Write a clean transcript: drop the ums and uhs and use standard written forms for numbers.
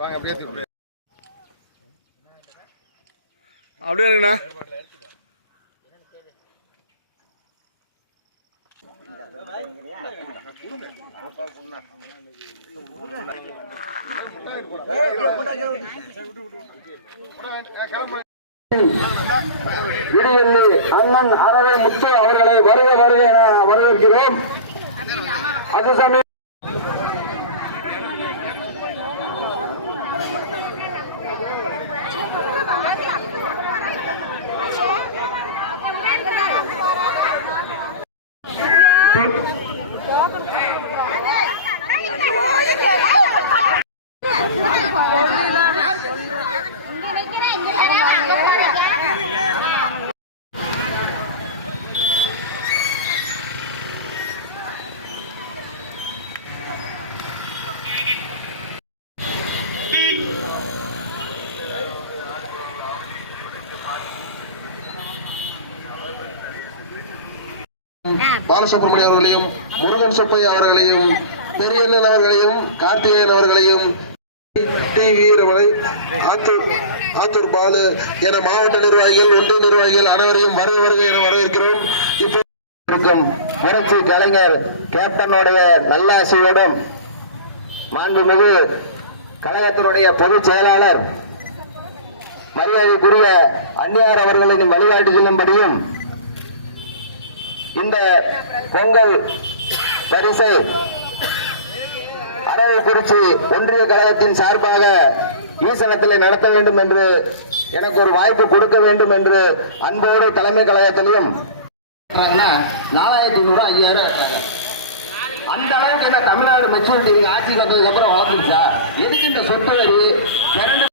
வாங்க அப்படியே அப்படியே இடைவெளி அண்ணன் அரவை முத்து அவர்களை வருக வருக என வரவேற்கிறோம். அது சமயம் பாலசுப்ரமணியம் அவர்களையும், முருகன் சுப்பையா அவர்களையும், பெரியண்ணன் அவர்களையும், கார்த்திகேயன் அவர்களையும், டி வீரமலை, ஆத்தூர் பாலு என மாவட்ட நிர்வாகிகள், ஒன்றிய நிர்வாகிகள் அனைவரையும் வருக வருக என வரவேற்கிறோம். இப்போ இருக்கும் புரட்சி கலைஞர் கேப்டனுடைய நல்லாசியோடும் மாண்புமிகு கழகத்தினுடைய பொதுச் செயலாளர் மரியாதைக்குரிய அந்நியார் அவர்களின் வழிகாட்டு செல்லும்படியும் இந்த பொங்கல் பரிசை அரவக்குறிச்சி ஒன்றிய கழகத்தின் சார்பாக ஈசனத்தில் நடத்த வேண்டும் என்று எனக்கு ஒரு வாய்ப்பு கொடுக்க வேண்டும் என்று அன்போடு தலைமை கழகத்திலையும் 4500 5000 அந்த அளவுக்கு என்ன தமிழ்நாடு மெச்சூரிட்டி ஆட்சிக்கு வந்ததுக்கு அப்புறம் வளர்ந்துருச்சா? எதுக்கு இந்த சொத்து வரி தள்ளி